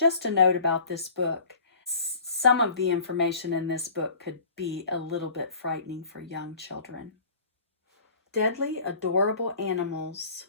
Just a note about this book. Some of the information in this book could be a little bit frightening for young children. Deadly adorable animals.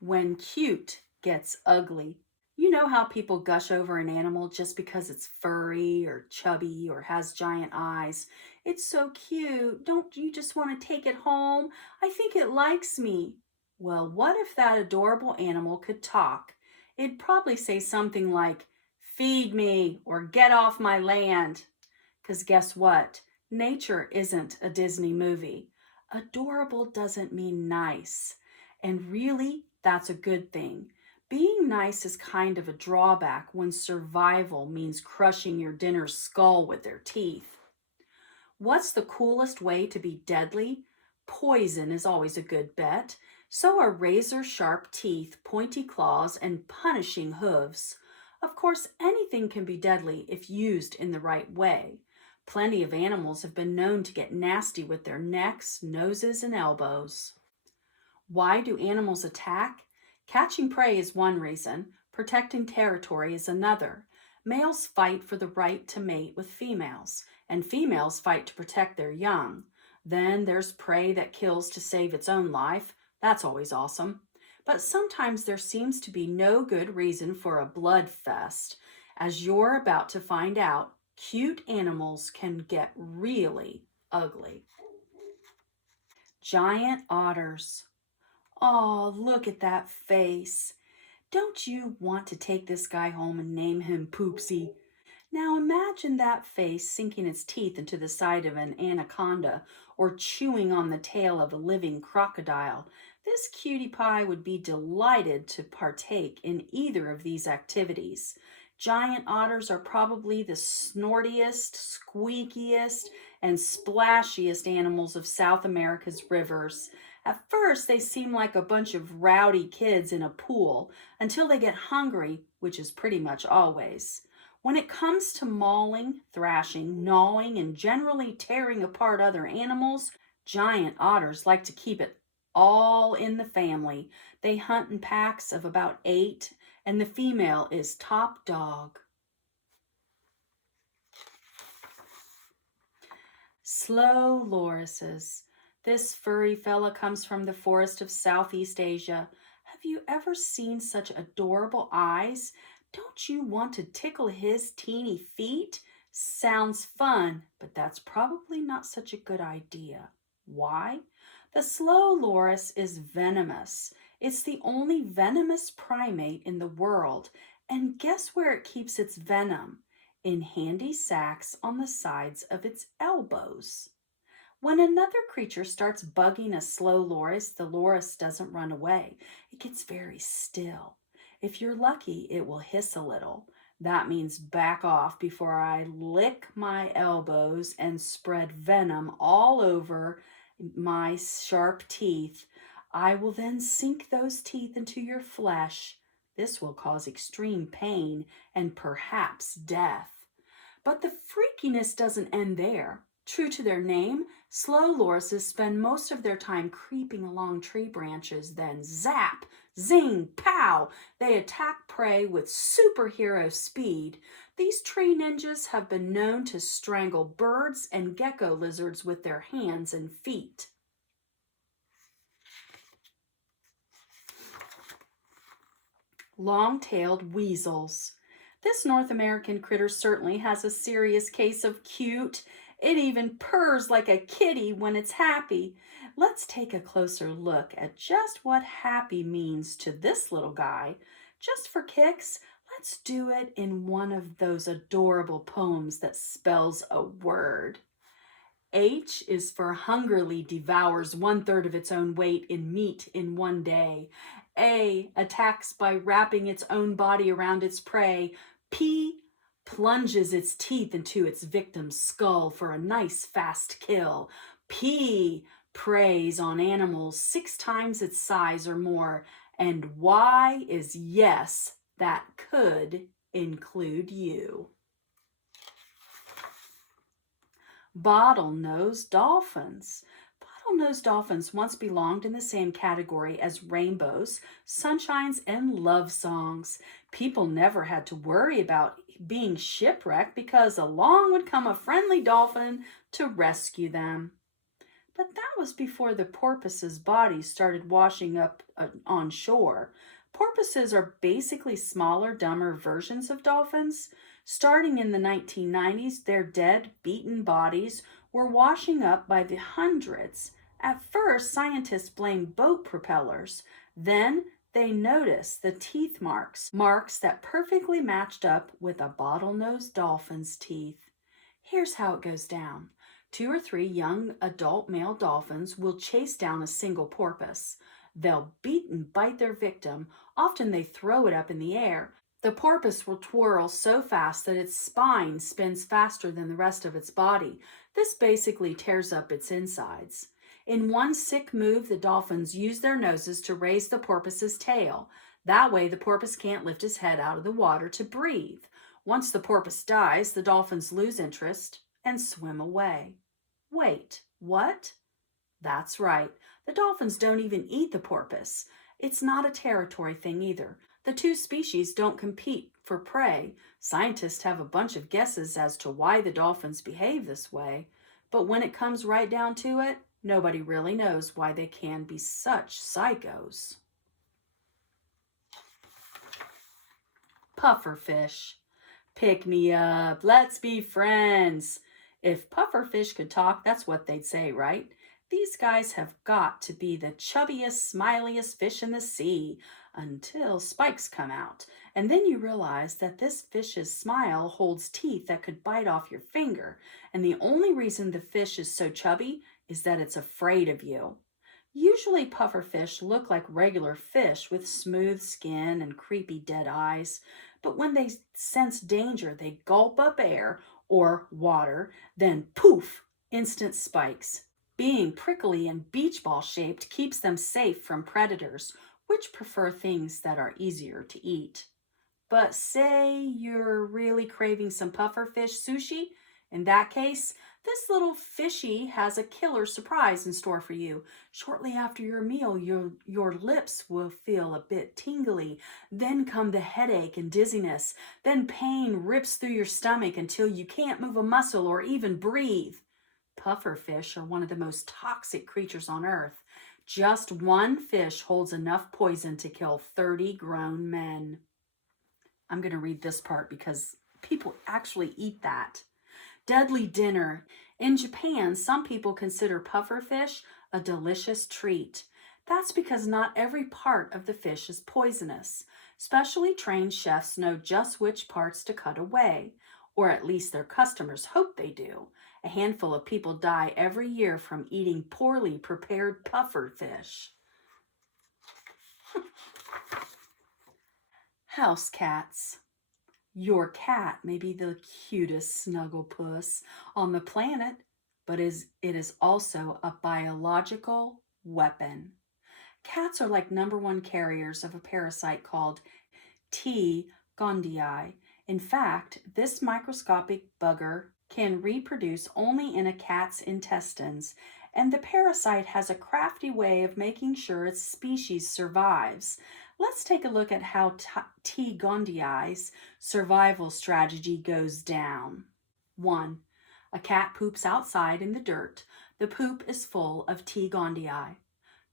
When cute gets ugly. You know how people gush over an animal just because it's furry or chubby or has giant eyes? It's so cute. Don't you just want to take it home? I think it likes me. Well, what if that adorable animal could talk? It'd probably say something like, feed me or get off my land. Because guess what? Nature isn't a Disney movie. Adorable doesn't mean nice. And really, that's a good thing. Being nice is kind of a drawback when survival means crushing your dinner's skull with their teeth. What's the coolest way to be deadly? Poison is always a good bet. So are razor sharp teeth, pointy claws, and punishing hooves. Of course, anything can be deadly if used in the right way. Plenty of animals have been known to get nasty with their necks, noses, and elbows. Why do animals attack? Catching prey is one reason, protecting territory is another. Males fight for the right to mate with females, and females fight to protect their young. Then there's prey that kills to save its own life. That's always awesome. But sometimes there seems to be no good reason for a blood fest. As you're about to find out, cute animals can get really ugly. Giant otters. Oh, look at that face. Don't you want to take this guy home and name him Poopsie? Now imagine that face sinking its teeth into the side of an anaconda or chewing on the tail of a living crocodile. This cutie pie would be delighted to partake in either of these activities. Giant otters are probably the snortiest, squeakiest, and splashiest animals of South America's rivers. At first, they seem like a bunch of rowdy kids in a pool until they get hungry, which is pretty much always. When it comes to mauling, thrashing, gnawing, and generally tearing apart other animals, giant otters like to keep it all in the family. They hunt in packs of about 8, and the female is top dog. Slow lorises. This furry fella comes from the forest of Southeast Asia. Have you ever seen such adorable eyes? Don't you want to tickle his teeny feet? Sounds fun, but that's probably not such a good idea. Why? The slow loris is venomous. It's the only venomous primate in the world. And guess where it keeps its venom? In handy sacs on the sides of its elbows. When another creature starts bugging a slow loris, the loris doesn't run away. It gets very still. If you're lucky, it will hiss a little. That means back off before I lick my elbows and spread venom all over my sharp teeth. I will then sink those teeth into your flesh. This will cause extreme pain and perhaps death. But the freakiness doesn't end there. True to their name, slow lorises spend most of their time creeping along tree branches, then zap, zing, pow, they attack prey with superhero speed. These tree ninjas have been known to strangle birds and gecko lizards with their hands and feet. Long-tailed weasels. This North American critter certainly has a serious case of cute. It even purrs like a kitty when it's happy. Let's take a closer look at just what happy means to this little guy. Just for kicks, let's do it in one of those adorable poems that spells a word. H is for hungrily devours 1/3 of its own weight in meat in one day. A attacks by wrapping its own body around its prey. P plunges its teeth into its victim's skull for a nice fast kill. P preys on animals 6 times its size or more. And Y is yes, that could include you. Bottlenose dolphins. Bottlenose dolphins once belonged in the same category as rainbows, sunshines, and love songs. People never had to worry about being shipwrecked because along would come a friendly dolphin to rescue them. But that was before the porpoise's body started washing up on shore. Porpoises are basically smaller, dumber versions of dolphins. Starting in the 1990s, their dead, beaten bodies were washing up by the hundreds. At first, scientists blamed boat propellers. Then they noticed the teeth marks, marks that perfectly matched up with a bottlenose dolphin's teeth. Here's how it goes down. Two or three young adult male dolphins will chase down a single porpoise. They'll beat and bite their victim. Often they throw it up in the air. The porpoise will twirl so fast that its spine spins faster than the rest of its body. This basically tears up its insides. In one sick move, the dolphins use their noses to raise the porpoise's tail. That way, the porpoise can't lift his head out of the water to breathe. Once the porpoise dies, the dolphins lose interest and swim away. Wait, what? That's right. The dolphins don't even eat the porpoise. It's not a territory thing either. The two species don't compete for prey. Scientists have a bunch of guesses as to why the dolphins behave this way, but when it comes right down to it, nobody really knows why they can be such psychos. Pufferfish. Pick me up. Let's be friends. If pufferfish could talk, that's what they'd say, right? These guys have got to be the chubbiest, smiliest fish in the sea until spikes come out. And then you realize that this fish's smile holds teeth that could bite off your finger. And the only reason the fish is so chubby is that it's afraid of you. Usually pufferfish look like regular fish with smooth skin and creepy dead eyes. But when they sense danger, they gulp up air or water, then poof, instant spikes. Being prickly and beach ball shaped keeps them safe from predators, which prefer things that are easier to eat. But say you're really craving some pufferfish sushi. In that case, this little fishy has a killer surprise in store for you. Shortly after your meal, your lips will feel a bit tingly. Then come the headache and dizziness. Then pain rips through your stomach until you can't move a muscle or even breathe. Pufferfish are one of the most toxic creatures on Earth. Just one fish holds enough poison to kill 30 grown men. I'm going to read this part because people actually eat that. Deadly dinner. In Japan, some people consider pufferfish a delicious treat. That's because not every part of the fish is poisonous. Specially trained chefs know just which parts to cut away, or at least their customers hope they do. A handful of people die every year from eating poorly prepared pufferfish. House cats. Your cat may be the cutest snugglepuss on the planet, but it is also a biological weapon. Cats are like #1 carriers of a parasite called T. gondii. In fact, this microscopic bugger can reproduce only in a cat's intestines, and the parasite has a crafty way of making sure its species survives. Let's take a look at how T. gondii's survival strategy goes down. 1. A cat poops outside in the dirt. The poop is full of T. gondii.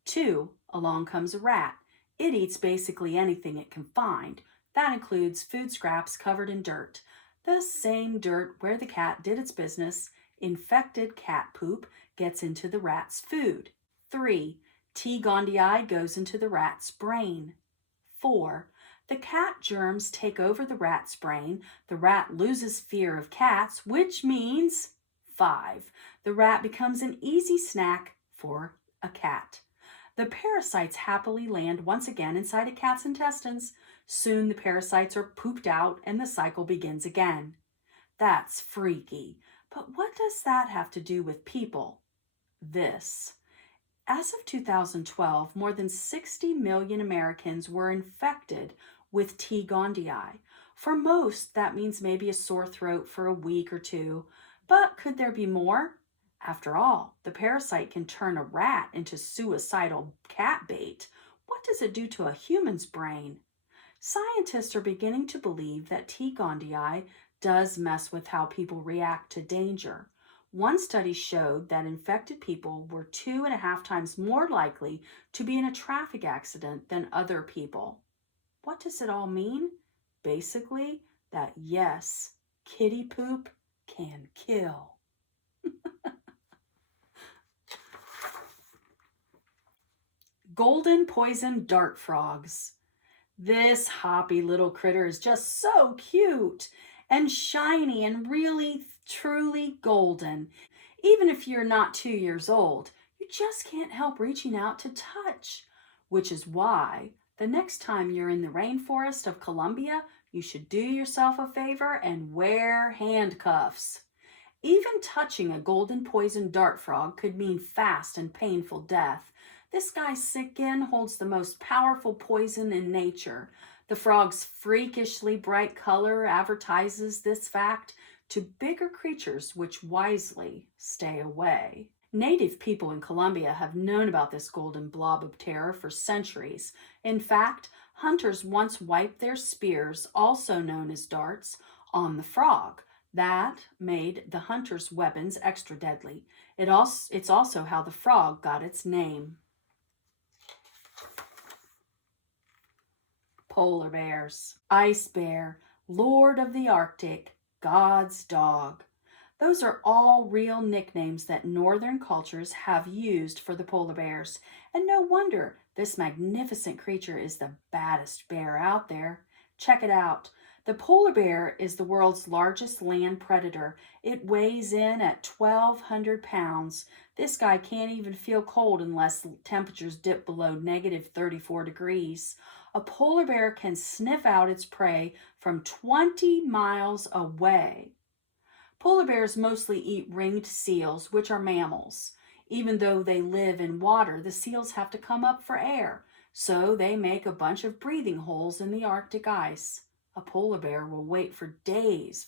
2. Along comes a rat. It eats basically anything it can find. That includes food scraps covered in dirt. The same dirt where the cat did its business. Infected cat poop gets into the rat's food. 3. T. gondii goes into the rat's brain. 4. The cat germs take over the rat's brain. The rat loses fear of cats, which means 5. The rat becomes an easy snack for a cat. The parasites happily land once again inside a cat's intestines. Soon the parasites are pooped out and the cycle begins again. That's freaky. But what does that have to do with people? This. As of 2012, more than 60 million Americans were infected with T. gondii. For most, that means maybe a sore throat for a week or two. But could there be more? After all, the parasite can turn a rat into suicidal cat bait. What does it do to a human's brain? Scientists are beginning to believe that T. gondii does mess with how people react to danger. One study showed that infected people were 2.5 times more likely to be in a traffic accident than other people. What does it all mean? Basically, that yes, kitty poop can kill. Golden poison dart frogs. This hoppy little critter is just so cute and shiny and really, truly golden. Even if you're not 2 years old, you just can't help reaching out to touch. Which is why the next time you're in the rainforest of Colombia, you should do yourself a favor and wear handcuffs. Even touching a golden poison dart frog could mean fast and painful death. This guy's skin holds the most powerful poison in nature. The frog's freakishly bright color advertises this fact to bigger creatures which wisely stay away. Native people in Colombia have known about this golden blob of terror for centuries. In fact, hunters once wiped their spears, also known as darts, on the frog. That made the hunter's weapons extra deadly. It's also how the frog got its name. Polar bears. Ice bear, Lord of the Arctic, God's dog. Those are all real nicknames that northern cultures have used for the polar bears. And no wonder this magnificent creature is the baddest bear out there. Check it out. The polar bear is the world's largest land predator. It weighs in at 1,200 pounds. This guy can't even feel cold unless temperatures dip below -34 degrees. A polar bear can sniff out its prey from 20 miles away. Polar bears mostly eat ringed seals, which are mammals. Even though they live in water, the seals have to come up for air, so they make a bunch of breathing holes in the Arctic ice. A polar bear will wait for days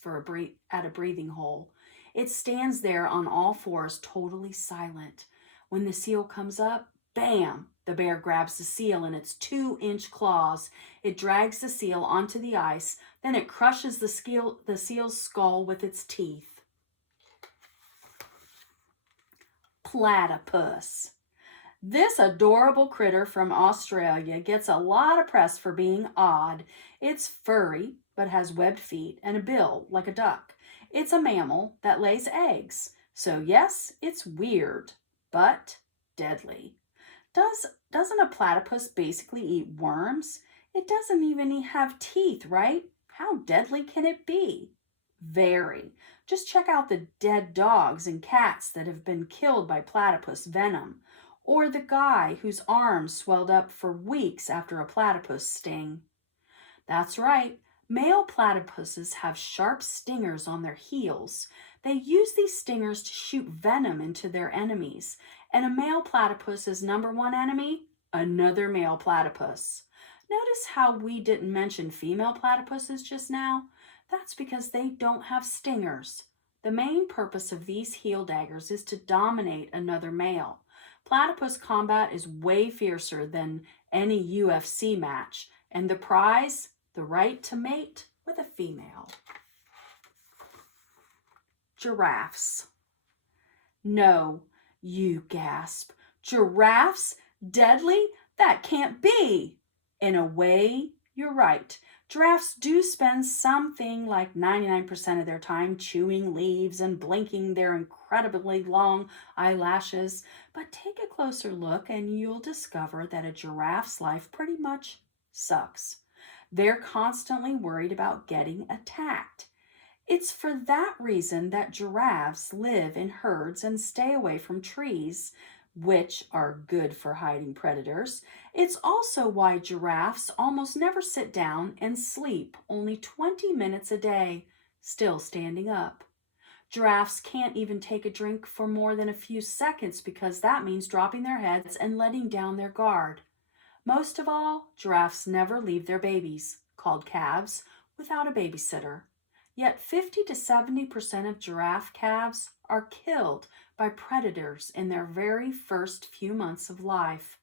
at a breathing hole. It stands there on all fours, totally silent. When the seal comes up, bam! The bear grabs the seal in its 2-inch claws. It drags the seal onto the ice, then it crushes the seal's skull with its teeth. Platypus. This adorable critter from Australia gets a lot of press for being odd. It's furry, but has webbed feet and a bill like a duck. It's a mammal that lays eggs. So yes, it's weird, but deadly. Doesn't a platypus basically eat worms? It doesn't even have teeth, right? How deadly can it be? Very. Just check out the dead dogs and cats that have been killed by platypus venom. Or the guy whose arms swelled up for weeks after a platypus sting. That's right, male platypuses have sharp stingers on their heels. They use these stingers to shoot venom into their enemies. And a male platypus's number one enemy? Another male platypus. Notice how we didn't mention female platypuses just now? That's because they don't have stingers. The main purpose of these heel daggers is to dominate another male. Platypus combat is way fiercer than any UFC match, and the prize, the right to mate with a female. Giraffes. No, you gasp. Giraffes? Deadly? That can't be. In a way, you're right. Giraffes do spend something like 99% of their time chewing leaves and blinking their incredibly long eyelashes. But take a closer look and you'll discover that a giraffe's life pretty much sucks. They're constantly worried about getting attacked. It's for that reason that giraffes live in herds and stay away from trees, which are good for hiding predators. It's also why giraffes almost never sit down and sleep only 20 minutes a day, still standing up. Giraffes can't even take a drink for more than a few seconds because that means dropping their heads and letting down their guard. Most of all, giraffes never leave their babies, called calves, without a babysitter. Yet 50 to 70% of giraffe calves are killed by predators in their very first few months of life.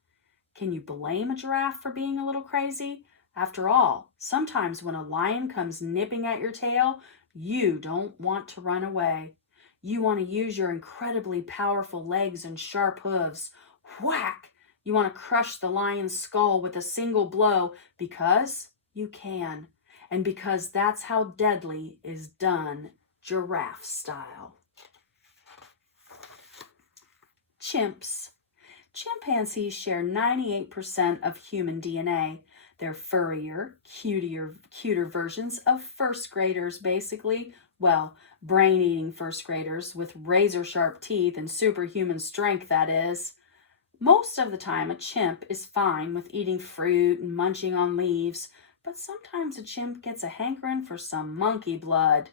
Can you blame a giraffe for being a little crazy? After all, sometimes when a lion comes nipping at your tail, you don't want to run away. You want to use your incredibly powerful legs and sharp hooves. Whack! You want to crush the lion's skull with a single blow because you can, and because that's how deadly is done giraffe style. Chimps. Chimpanzees share 98% of human DNA. They're furrier, cuter versions of first graders, basically. Well, brain-eating first graders with razor-sharp teeth and superhuman strength, that is. Most of the time, a chimp is fine with eating fruit and munching on leaves, but sometimes a chimp gets a hankering for some monkey blood.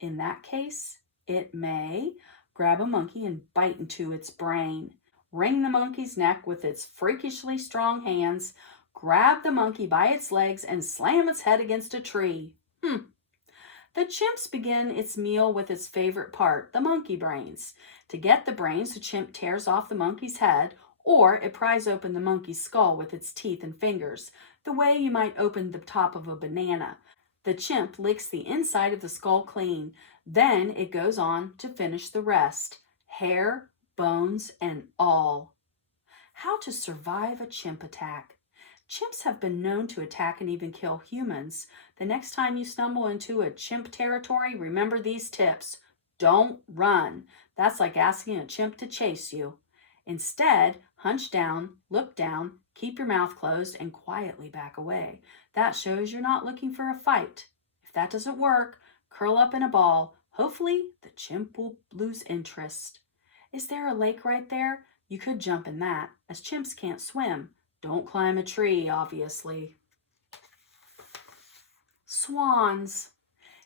In that case, it may grab a monkey and bite into its brain, wring the monkey's neck with its freakishly strong hands, grab the monkey by its legs, and slam its head against a tree. The chimps begin its meal with its favorite part, the monkey brains. To get the brains, the chimp tears off the monkey's head, or it pries open the monkey's skull with its teeth and fingers, the way you might open the top of a banana. The chimp licks the inside of the skull clean. Then it goes on to finish the rest, hair, bones, and all. How to survive a chimp attack. Chimps have been known to attack and even kill humans. The next time you stumble into a chimp territory, remember these tips. Don't run. That's like asking a chimp to chase you. Instead, hunch down, look down, keep your mouth closed, and quietly back away. That shows you're not looking for a fight. If that doesn't work, curl up in a ball. Hopefully, the chimp will lose interest. Is there a lake right there? You could jump in that, as chimps can't swim. Don't climb a tree, obviously. Swans.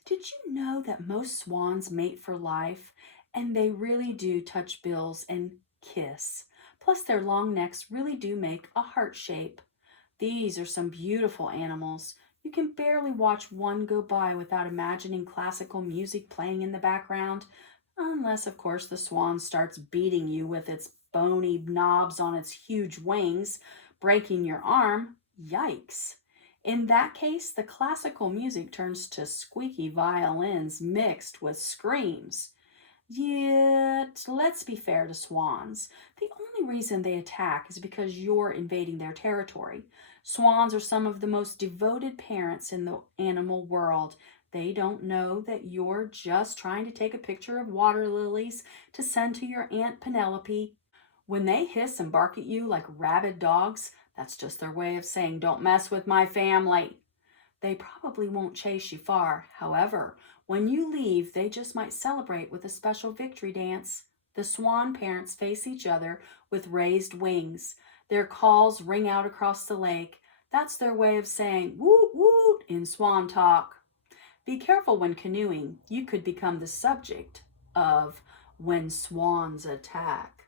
Did you know that most swans mate for life? And they really do touch bills and kiss. Plus, their long necks really do make a heart shape. These are some beautiful animals. You can barely watch one go by without imagining classical music playing in the background, unless, of course, the swan starts beating you with its bony knobs on its huge wings, breaking your arm. Yikes. In that case, the classical music turns to squeaky violins mixed with screams. Yet, let's be fair to swans. The only reason they attack is because you're invading their territory. Swans are some of the most devoted parents in the animal world. They don't know that you're just trying to take a picture of water lilies to send to your Aunt Penelope. When they hiss and bark at you like rabid dogs, that's just their way of saying, "Don't mess with my family." They probably won't chase you far. However, when you leave, they just might celebrate with a special victory dance. The swan parents face each other with raised wings. Their calls ring out across the lake. That's their way of saying woot woot in swan talk. Be careful when canoeing. You could become the subject of when swans attack.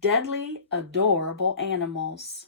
Deadly, adorable animals.